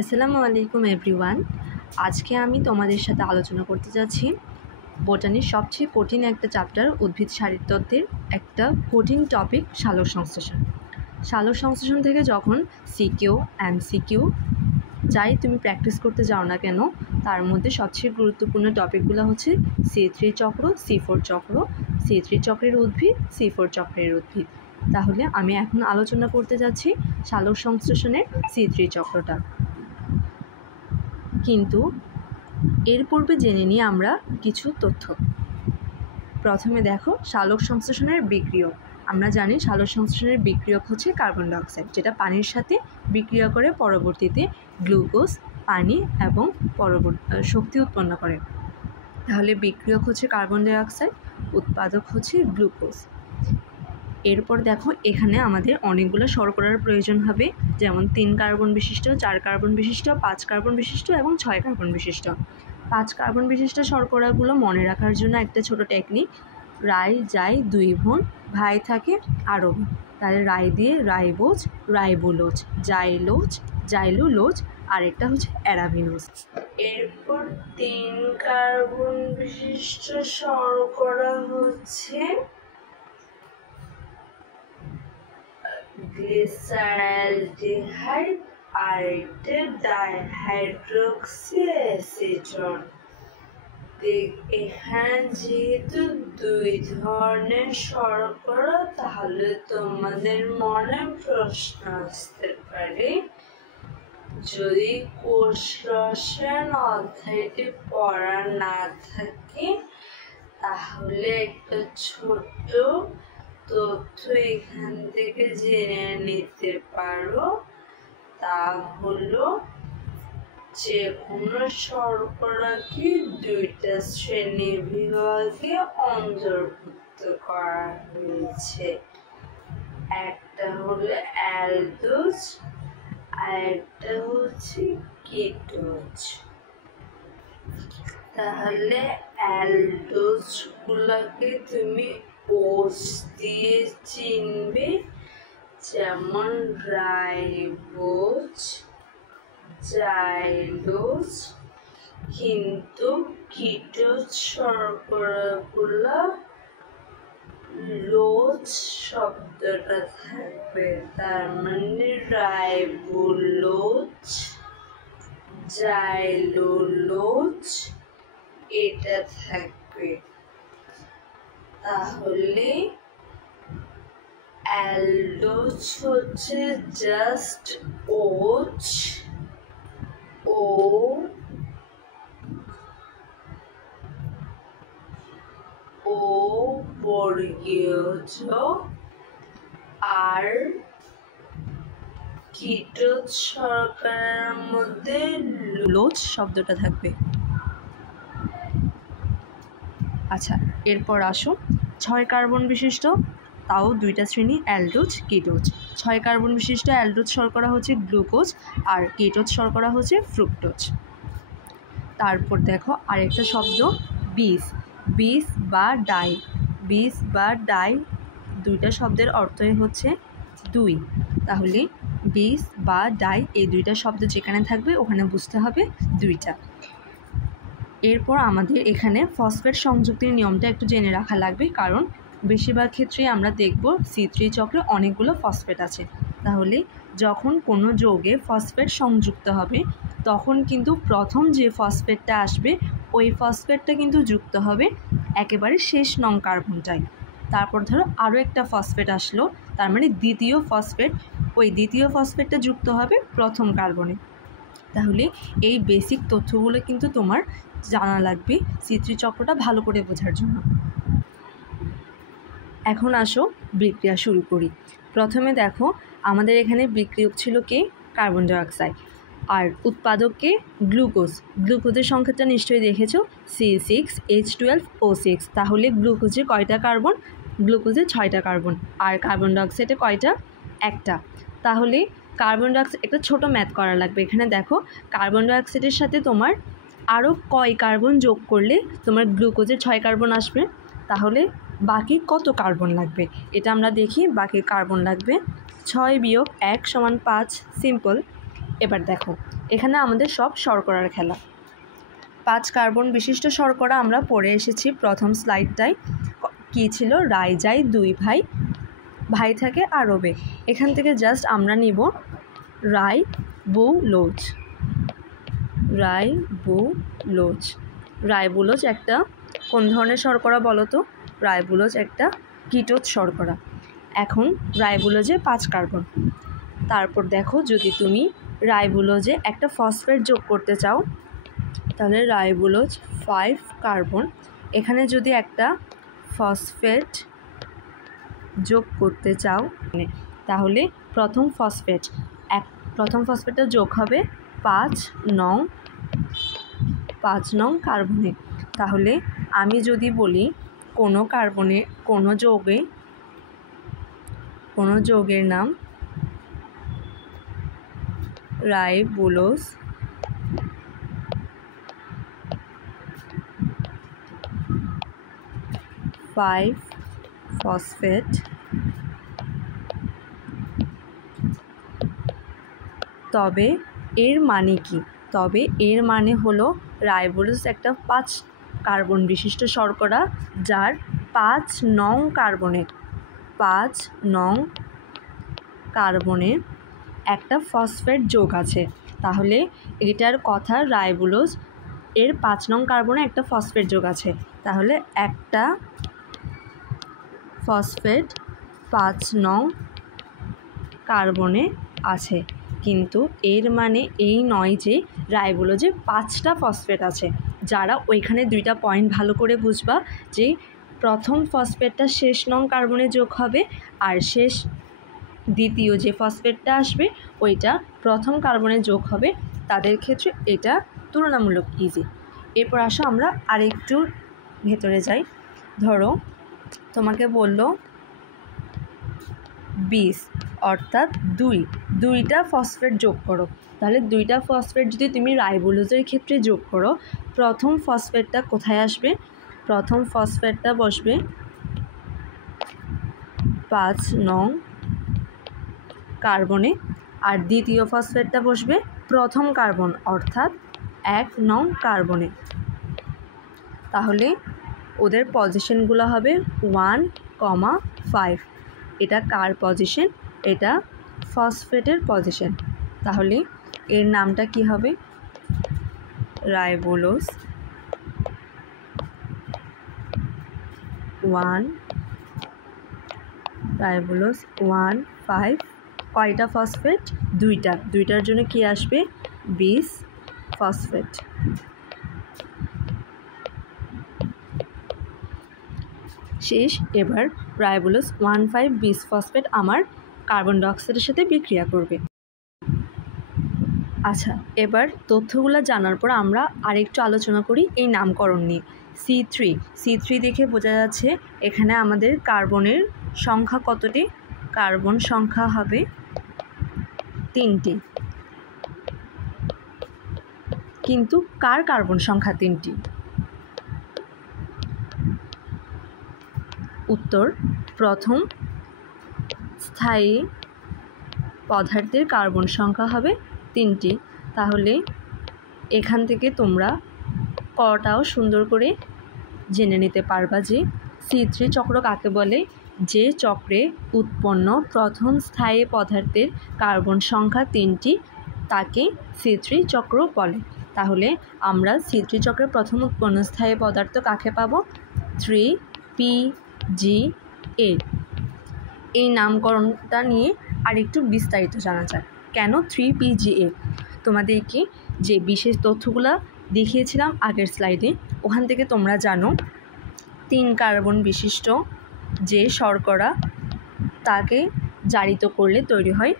আসসালামু আলাইকুম এভরিওয়ান। আজকে আমি তোমাদের সাথে আলোচনা করতে যাচ্ছি বোটানির সবচেয়ে কঠিন একটা চ্যাপ্টার উদ্ভিদ শারীরতত্ত্বের একটা কঠিন টপিক সালোক সংশ্লেষণ। সালোক সংশ্লেষণ থেকে যখন সিকিউ এমসিকিউ যাই তুমি প্র্যাকটিস করতে যাও না কেন, তার মধ্যে সবচেয়ে গুরুত্বপূর্ণ টপিকগুলো হচ্ছে C3 চক্র, C4 চক্র, C3 চক্রের উদ্ভিদ, C4 চক্রের উদ্ভিদ। তাহলে আমি এখন আলোচনা করতে যাচ্ছি সালোক সংশ্লেষণের C3 চক্রটা। কিন্তু এর পূর্বে জেনে নিই আমরা কিছু তথ্য। প্রথমে দেখো সালোক সংশ্লেষণের বিক্রিয়ক। আমরা জানি সালোক সংশ্লেষণের বিক্রিয়ক হচ্ছে কার্বন ডাইঅক্সাইড, যেটা পানির সাথে বিক্রিয়া করে পরবর্তীতে গ্লুকোজ, পানি এবং শক্তি উৎপন্ন করে। তাহলে বিক্রিয়ক হচ্ছে কার্বন ডাইঅক্সাইড, উৎপাদক হচ্ছে গ্লুকোজ। এরপর দেখো এখানে আমাদের অনেকগুলো শর্করার প্রয়োজন হবে, যেমন 3 কার্বন বিশিষ্ট, 4 কার্বন বিশিষ্ট, 5 কার্বন বিশিষ্ট এবং 6 কার্বন বিশিষ্ট। 5 কার্বন বিশিষ্ট শর্করাগুলো মনে রাখার জন্য একটা ছোট টেকনিক, রাই যাই 2 বোন, ভাই থাকে আরও বোন, তাহলে রাই দিয়ে রাইবোজ, রাইবোলোজ, জাইলোজ, জাইলুলোজ, আরেকটা হচ্ছে অ্যারাবিনোজ। এরপর 3 কার্বন বিশিষ্ট শর্করা হচ্ছে গ্লিসারaldehyde আর এটা ডাইহাইড্রোক্সি অ্যাসিটন। এখানে যেহেতু 2 ধরনের শর্করা, তাহলে তোমাদের মনে প্রশ্ন আসতে পারে, যদি কোষ রসায়ন অধ্যায়টি পড়া না থাকে তাহলে একটা ছোট তথ্য এখান থেকে জেনে নিতে পারো। তা হলো যে কোনো শর্করাকে 2টা শ্রেণী বিভাগে অন্তর্ভুক্ত করা হয়েছে। একটা হলো অ্যালডোজ আর একটা হচ্ছে কিটোজ। তাহলে অ্যালডোজ গুলাকে তুমি ওস দিয়ে চিনবে, যেমন রাইবোজ, জাইলোজ। কিন্তু কিটোজ শর্করাগুলা লোজ শব্দটা থাকবে, তার মানে রাইবোলোজ, জাইলুলোজ এটা থাকবে। তাহলে অ্যালডোজ হচ্ছে জাস্ট ওচ ও বর্গীয় জ, আর কিটোজ শর্করার মধ্যে লোজ শব্দটা থাকবে। আচ্ছা, এরপর আসো 6 কার্বন বিশিষ্ট, তাও 2টা শ্রেণী, অ্যালডোজ, কিটোজ। 6 কার্বন বিশিষ্ট অ্যালডোজ শর্করা হচ্ছে গ্লুকোজ আর কিটোজ শর্করা হচ্ছে ফ্রুক্টোজ। তারপর দেখো আরেকটা শব্দ বিস, বিস বা ডাই। বিস বা ডাই 2টা শব্দের অর্থই হচ্ছে 2। তাহলে বিস বা ডাই এই 2টা শব্দ যেখানে থাকবে ওখানে বুঝতে হবে 2টা। এরপর আমাদের এখানে ফসফেট সংযুক্তির নিয়মটা একটু জেনে রাখা লাগবে, কারণ বেশিরভাগ ক্ষেত্রেই আমরা দেখব C3 চক্রে অনেকগুলো ফসফেট আছে। তাহলে যখন কোনো যৌগে ফসফেট সংযুক্ত হবে তখন কিন্তু প্রথম যে ফসফেটটা আসবে ওই ফসফেটটা কিন্তু যুক্ত হবে একেবারে শেষ নং কার্বনটায়। তারপর ধরো আরও একটা ফসফেট আসলো, তার মানে দ্বিতীয় ফসফেট, ওই দ্বিতীয় ফসফেটটা যুক্ত হবে প্রথম কার্বনে। তাহলে এই বেসিক তথ্যগুলো কিন্তু তোমার জানা লাগবে C3 চক্রটা ভালো করে বোঝার জন্য। এখন আসো বিক্রিয়া শুরু করি। প্রথমে দেখো আমাদের এখানে বিক্রিয়ক ছিল কে? Carbon dioxide. আর উৎপাদককে গ্লুকোজ। গ্লুকোজের সংখ্যাটা নিশ্চয়ই দেখেছো, C6H12O6। তাহলে গ্লুকোজে কয়টা কার্বন? গ্লুকোজে 6টা কার্বন। আর কার্বন ডাইঅক্সাইডে কয়টা? একটা। তাহলে কার্বন ডাইঅক্সাইড একটা ছোটো ম্যাথ করা লাগবে। এখানে দেখো কার্বন ডাইঅক্সাইডের সাথে তোমার আরও কয় কার্বন যোগ করলে তোমার গ্লুকোজে 6 কার্বন আসবে, তাহলে বাকি কত কার্বন লাগবে এটা আমরা দেখি। বাকি কার্বন লাগবে 6 - 1 = 5, সিম্পল। এবার দেখো এখানে আমাদের সব শর্করার খেলা। 5 কার্বন বিশিষ্ট শর্করা আমরা পড়ে এসেছি প্রথম স্লাইডটায়। কী ছিল? রাইজাই 2 ভাই, ভাই থাকে আরবে। এখান থেকে জাস্ট আমরা নিব রাইবোলোজ। রাইবোলোজ একটা কোন ধরনের শর্করা বলো তো? রাইবোলোজ একটা কিটোজ শর্করা। এখন রাইবোলোজে 5 কার্বন। তারপর দেখো, যদি তুমি রাইবোলোজে একটা ফসফেট যোগ করতে চাও তাহলে রাইবোলোজ 5 কার্বন। এখানে যদি একটা ফসফেট যোগ করতে চাও তাহলে প্রথম ফসফেটটা যোগ হবে 5 নং কার্বনে। তাহলে আমি যদি বলি কোনো কার্বনে কোনো যৌগের নাম রাইবোলোজ, ফসফেট, তবে এর মানে কি? তবে এর মানে হলো রাইবোলোজ একটা 5 কার্বন বিশিষ্ট শর্করা যার 5 নং কার্বনে একটা ফসফেট যোগ আছে। তাহলে এটার কথা রাইবোলোজ এর 5 নং কার্বনে একটা ফসফেট যোগ আছে। তাহলে একটা ফসফেট 5 নং কার্বনে আছে, কিন্তু এর মানে এই নয় যে রাইবোলোজে 5টা ফসফেট আছে। যারা ওইখানে 2টা পয়েন্ট ভালো করে বুঝবা, যে প্রথম ফসফেটটা শেষ নং কার্বনে যোগ হবে আর দ্বিতীয় যে ফসফেটটা আসবে ওইটা প্রথম কার্বনে যোগ হবে। তাদের ক্ষেত্রে এটা তুলনামূলক ইজি। এরপর আসো আমরা আরেকটু ভেতরে যাই। ধরো তোমাকে বলল 20 অর্থাৎ 2টা ফসফেট যোগ করো। তাহলে 2টা ফসফেট যদি তুমি রাইবোলোজের ক্ষেত্রে যোগ করো, প্রথম ফসফেটটা কোথায় আসবে? প্রথম ফসফেটটা বসবে 5 নং কার্বনে, আর দ্বিতীয় ফসফেটটা বসবে প্রথম কার্বন অর্থাৎ 1 নং কার্বনে। তাহলে ওদের পজিশনগুলো হবে 1,5। এটা কার পজিশন? এটা ফসফেটের পজিশন। তাহলে এর নামটা কি হবে? রাইবোলোজ 1,5। কয়টা ফসফেট? 2টার জন্য কি আসবে? 20 ফসফেট। শেষ। এবার রাইবোলোজ 1,5-20 ফসফেট আমার কার্বন ডাইঅক্সাইডের সাথে বিক্রিয়া করবে। আচ্ছা, এবার তথ্যগুলো জানার পর আমরা আরেকটু আলোচনা করি এই নামকরণ নিয়ে। C3 দেখে বোঝা যাচ্ছে এখানে আমাদের কার্বনের সংখ্যা কতটি? কার্বন সংখ্যা হবে 3টি। কিন্তু কার কার্বন সংখ্যা 3টি? উত্তর, প্রথম স্থায়ী পদার্থের কার্বন সংখ্যা হবে 3টি। তাহলে এখান থেকে তোমরা কটাও সুন্দর করে জেনে নিতে পারবা যে C3 চক্র কাকে বলে। যে চক্রে উৎপন্ন প্রথম স্থায়ী পদার্থের কার্বন সংখ্যা 3টি তাকে C3 চক্র বলে। তাহলে আমরা C3 চক্রের প্রথম উৎপন্ন স্থায়ী পদার্থ কাকে পাবো? 3PGA। এই নামকরণটা নিয়ে আরেকটু বিস্তারিত জানা যায়। কেন 3PGA? তোমাদেরকে যে বিশেষ তথ্যগুলো দেখিয়েছিলাম আগের স্লাইডে, ওখান থেকে তোমরা জানো 3 কার্বন বিশিষ্ট যে শর্করা তাকে জারিত করলে তৈরি হয়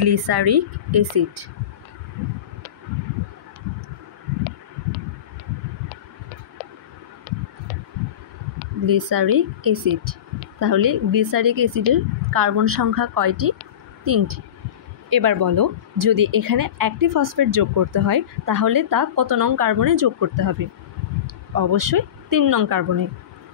গ্লিসারিক অ্যাসিড। তাহলে গ্লিসারিক অ্যাসিডের কার্বন সংখ্যা কয়টি? 3টি। এবার বলো, যদি এখানে একটি ফসফেট যোগ করতে হয় তাহলে তা কত নং কার্বনে যোগ করতে হবে? অবশ্যই 3 নং কার্বনে,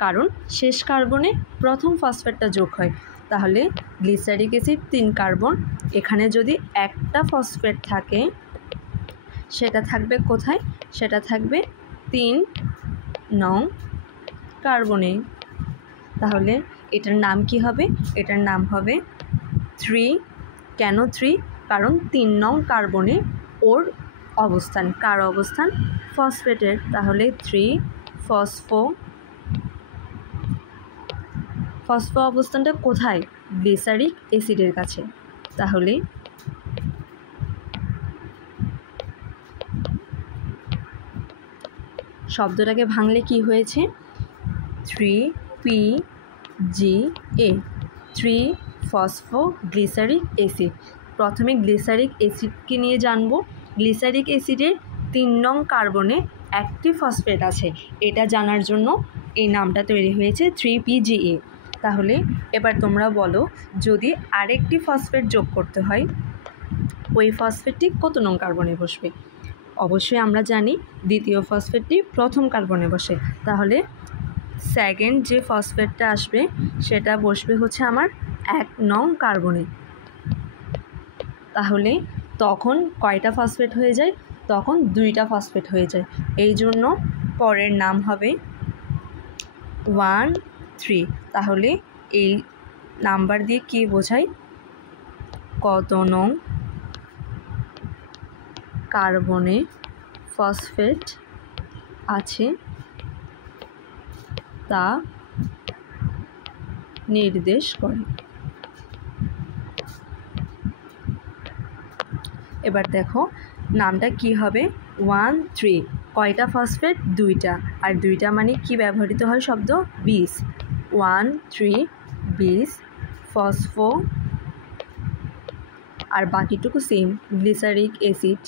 কারণ শেষ কার্বনে প্রথম ফসফেটটা যোগ হয়। তাহলে গ্লিসারিক অ্যাসিড 3 কার্বন। এখানে যদি একটা ফসফেট থাকে সেটা থাকবে কোথায়? সেটা থাকবে 3 নং কার্বনে। তাহলে এটার নাম কি হবে? এটার নাম হবে 3। কেন 3? কারণ 3 নং কার্বনে ওর অবস্থান। কার অবস্থান? ফসফেটের। তাহলে 3 ফসফো। ফসফো অবস্থানটা কোথায়? গ্লিসারিক অ্যাসিডের কাছে। তাহলে শব্দটাকে ভাঙলে কি হয়েছে? 3PGA, 3 ফসফো glyceric acid. প্রথমে গ্লিসারিক অ্যাসিডকে নিয়ে জানবো। গ্লিসারিক অ্যাসিডের 3 নং কার্বনে একটি ফসফেট আছে, এটা জানার জন্য এই নামটা তৈরি হয়েছে 3PGA। তাহলে এবার তোমরা বলো, যদি আরেকটি ফসফেট যোগ করতে হয়, ওই ফসফেটটি কত নং কার্বনে বসবে? অবশ্যই আমরা জানি দ্বিতীয় ফসফেটটি প্রথম কার্বনে বসে। তাহলে সেকেন্ড যে ফসফেটটা আসবে সেটা বসবে হচ্ছে আমার 1 নং কার্বনে। তাহলে তখন কয়টা ফসফেট হয়ে যায়? তখন 2টা ফসফেট হয়ে যায়। এই জন্য পরের নাম হবে 1 3। তাহলে এই নাম্বার দিয়ে কি বোঝায়? কত নং কার্বনে ফসফেট আছে তা নির্দেশ করে। এবার দেখো নামটা কি হবে? 1 3। কয়টা ফসফেট? 2টা। আর 2টা মানে কি ব্যবহৃত হয় শব্দ? বিস। 1 3 বিস ফসফো, আর বাকিটুকু সেম গ্লিসারিক অ্যাসিড।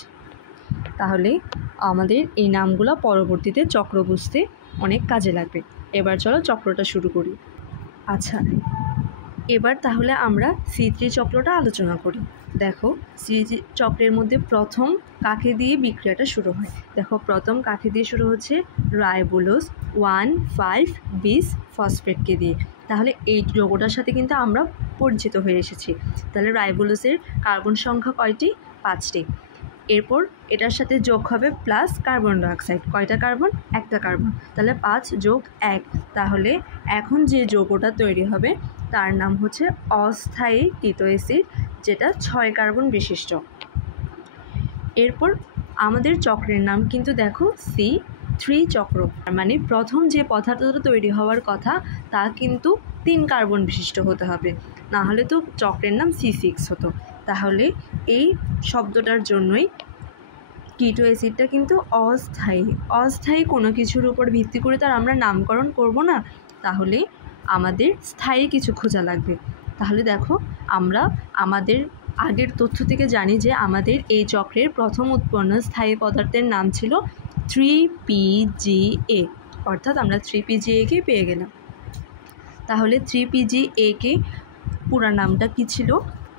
তাহলে আমাদের এই নামগুলো পরবর্তীতে চক্র বুঝতে অনেক কাজে লাগবে। এবার চলো চক্রটা শুরু করি। আচ্ছা, এবার তাহলে আমরা C3 চক্রটা আলোচনা করি। দেখো C3 চক্রের মধ্যে প্রথম কাকে দিয়ে বিক্রিয়াটা শুরু হয়? দেখো প্রথম কাকে দিয়ে শুরু হচ্ছে? রাইবোলোজ 1,5 বিস ফসফেটকে দিয়ে। তাহলে এই যৌগটার সাথে কিন্তু আমরা পরিচিত হয়ে এসেছি। তাহলে রাইবোলোজের কার্বন সংখ্যা কয়টি? 5টি। এরপর এটার সাথে যোগ হবে প্লাস কার্বন ডাইঅক্সাইড। কয়টা কার্বন? একটা কার্বন। তাহলে 5 যোগ 1। তাহলে এখন যে যৌগটা তৈরি হবে তার নাম হচ্ছে অস্থায়ী কিটো অ্যাসিড, যেটা 6 কার্বন বিশিষ্ট। এরপর আমাদের চক্রের নাম কিন্তু দেখো C3 চক্র। মানে প্রথম যে পদার্থটা তৈরি হওয়ার কথা তা কিন্তু 3 কার্বন বিশিষ্ট হতে হবে, না হলে তো চক্রের নাম C6 হতো। তাহলে এই শব্দটার জন্যই কিটো অ্যাসিডটা কিন্তু অস্থায়ী। অস্থায়ী কোনো কিছুর উপর ভিত্তি করে তার আমরা নামকরণ করব না, তাহলে আমাদের স্থায়ী কিছু খোঁজা লাগবে। তাহলে দেখো আমরা আমাদের আগের তথ্য থেকে জানি যে আমাদের এই চক্রের প্রথম উৎপন্ন স্থায়ী পদার্থের নাম ছিল 3PGA, অর্থাৎ আমরা 3PGA-কে পেয়ে গেলাম। তাহলে 3PGA-কে পুরা নামটা কী ছিল?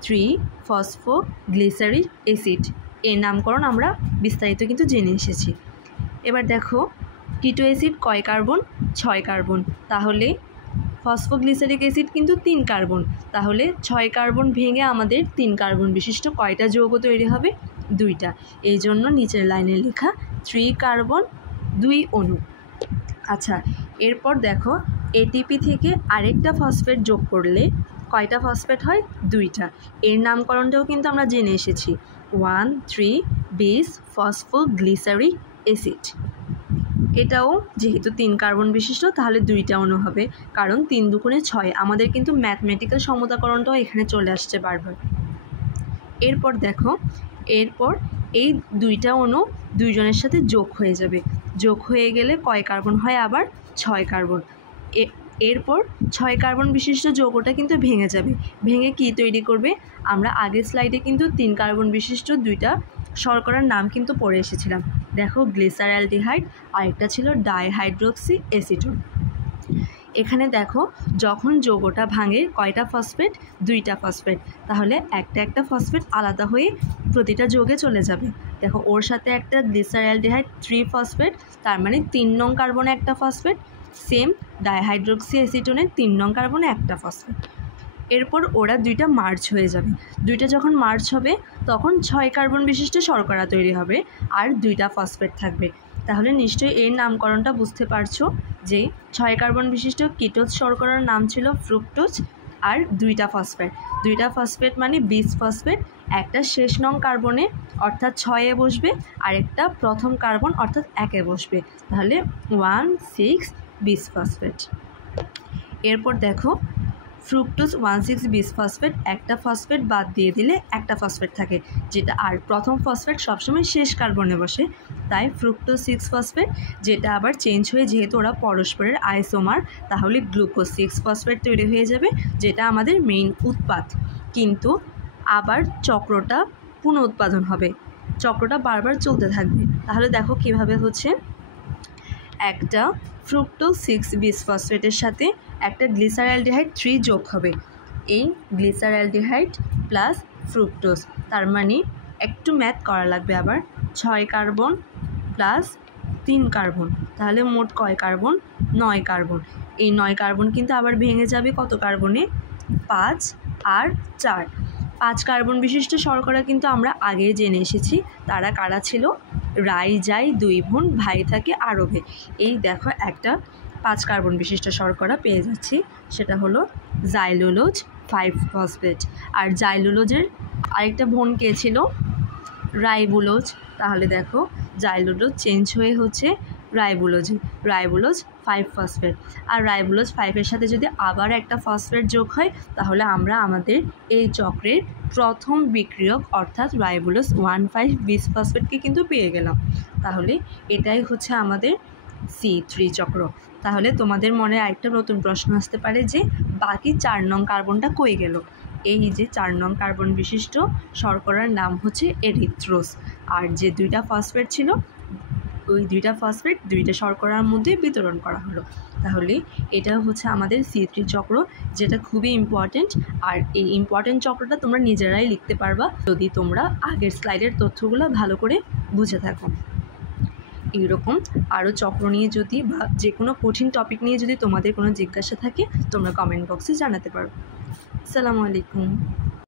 3 ফসফোগ্লিসারিক অ্যাসিড। এর নামকরণ আমরা বিস্তারিত কিন্তু জেনে এসেছি। এবার দেখো কিটো অ্যাসিড কয় কার্বন? 6 কার্বন। তাহলে ফসফোগ্লিসারিক অ্যাসিড কিন্তু 3 কার্বন। তাহলে 6 কার্বন ভেঙে আমাদের 3 কার্বন বিশিষ্ট কয়টা যৌগ তৈরি হবে? 2টা। এই জন্য নিচের লাইনে লেখা 3 কার্বন 2 অণু। আচ্ছা, এরপর দেখো এটিপি থেকে আরেকটা ফসফেট যোগ করলে কয়টা ফসফেট হয়? 2টা। এর নামকরণটাও কিন্তু আমরা জেনে এসেছি 1 3 বিস ফসফোগ্লিসারিক অ্যাসিড। এটাও যেহেতু 3 কার্বন বিশিষ্ট তাহলে 2টা অণু হবে, কারণ 3 দুগুণে 6। আমাদের কিন্তু ম্যাথমেটিক্যাল সমতাকরণটাও এখানে চলে আসছে বারবার। এরপর দেখো এরপর এই 2টা অণু 2 জনের সাথে যোগ হয়ে যাবে। যোগ হয়ে গেলে কয় কার্বন হয়? আবার 6 কার্বন। এরপর 6 কার্বন বিশিষ্ট যৌগটা কিন্তু ভেঙে যাবে। ভেঙে কি তৈরি করবে? আমরা আগের স্লাইডে কিন্তু 3 কার্বন বিশিষ্ট 2টা শর্করার নাম কিন্তু পড়ে এসেছিলাম। দেখো গ্লিসারঅ্যালডিহাইড আর একটা ছিল ডাইহাইড্রোক্সি অ্যাসিটোন। এখানে দেখো যখন যৌগটা ভাঙে কয়টা ফসফেট? 2টা ফসফেট। তাহলে একটা ফসফেট আলাদা হয়ে প্রতিটা যৌগে চলে যাবে। দেখো ওর সাথে একটা গ্লিসারঅ্যালডিহাইড 3 ফসফেট, তার মানে 3 নং কার্বনে একটা ফসফেট। সেম ডাইহাইড্রোক্সি অ্যাসিটোনের 3 নং কার্বনে একটা ফসফেট। এরপর ওরা দুইটা মার্চ হয়ে যাবে। দুইটা যখন মার্চ হবে তখন 6 কার্বন বিশিষ্ট শর্করা তৈরি হবে আর 2টা ফসফেট থাকবে। তাহলে নিশ্চয়ই এর নামকরণটা বুঝতে পারছো যে 6 কার্বন বিশিষ্ট কিটোজ শর্করার নাম ছিল ফ্রুক্টোজ আর 2টা ফসফেট মানে বিসফসফেট, একটা শেষ নং কার্বনে অর্থাৎ 6-এ বসবে আর একটা প্রথম কার্বন অর্থাৎ 1-এ বসবে, তাহলে 1,6 বিসফসফেট। এরপর দেখো ফ্রুক্টোজ 1,6 বিসফসফেট, একটা ফসফেট বাদ দিয়ে দিলে একটা ফসফেট থাকে, যেটা আর প্রথম ফসফেট সবসময় শেষ কার্বনে বসে, তাই ফ্রুক্টোজ 6 ফসফেট, যেটা আবার চেঞ্জ হয়ে যেহেতু ওরা পরস্পরের আইসোমার তাহলে গ্লুকোজ 6 ফসফেট তৈরি হয়ে যাবে, যেটা আমাদের মেইন উৎপাদ। কিন্তু আবার চক্রটা পুনঃ উৎপাদন হবে, চক্রটা বারবার চলতে থাকবে। তাহলে দেখো কিভাবে হচ্ছে, একটা ফ্রুক্টোজ 6 বিসফসফেটের সাথে একটা গ্লিসারঅ্যালডিহাইড 3 যোগ হবে, এই গ্লিসারঅ্যালডিহাইড প্লাস ফ্রুক্টোজ, তার মানে একটু ম্যাথ করা লাগবে আবার, 6 কার্বন প্লাস 3 কার্বন, তাহলে মোট কয় কার্বন? 9 কার্বন। এই 9 কার্বন কিন্তু আবার ভেঙে যাবে কত কার্বনে? 5 আর 4। 5 কার্বন বিশিষ্ট শর্করা কিন্তু আমরা আগে জেনে এসেছি, তারা কারা ছিল? রাই যাই 2 বোন, ভাই থাকে আরবে। এই দেখো একটা 5 কার্বন বিশিষ্ট শর্করা পেয়ে যাচ্ছি, সেটা হলো জাইলুলোজ 5 ফসফেট। আর জাইলুলোজের আরেকটা বোন কে ছিল? রাইবুলোজ। তাহলে দেখো জাইলুলোজ চেঞ্জ হয়ে হচ্ছে রাইবুলোজ 5 ফসফেট। আর রাইবুলোজ 5-এর সাথে যদি আবার একটা ফসফেট যোগ হয় তাহলে আমরা আমাদের এই চক্রের প্রথম বিক্রিয়ক অর্থাৎ রাইবুলোজ 1,5 বিসফসফেটকে কিন্তু পেয়ে গেলাম। তাহলে এটাই হচ্ছে আমাদের C3 চক্র। তাহলে তোমাদের মনে আরেকটা নতুন প্রশ্ন আসতে পারে যে বাকি 4 নং কার্বনটা কই গেল? এই যে 4 নং কার্বন বিশিষ্ট শর্করার নাম হচ্ছে এরিথ্রোজ, আর যে 2টা ফসফেট ছিল ওই 2টা ফসফেট 2টা শর্করার মধ্যে বিতরণ করা হলো। তাহলে এটা হচ্ছে আমাদের C3 চক্র, যেটা খুবই ইম্পর্টেন্ট। আর এই ইম্পর্টেন্ট চক্রটা তোমরা নিজেরাই লিখতে পারবা যদি তোমরা আগের স্লাইডের তথ্যগুলো ভালো করে বুঝে থাকো। এইরকম আরও চক্র নিয়ে যদি বা যে কোনো কঠিন টপিক নিয়ে যদি তোমাদের কোনো জিজ্ঞাসা থাকে তোমরা কমেন্ট বক্সে জানাতে পারো। আসসালামু আলাইকুম।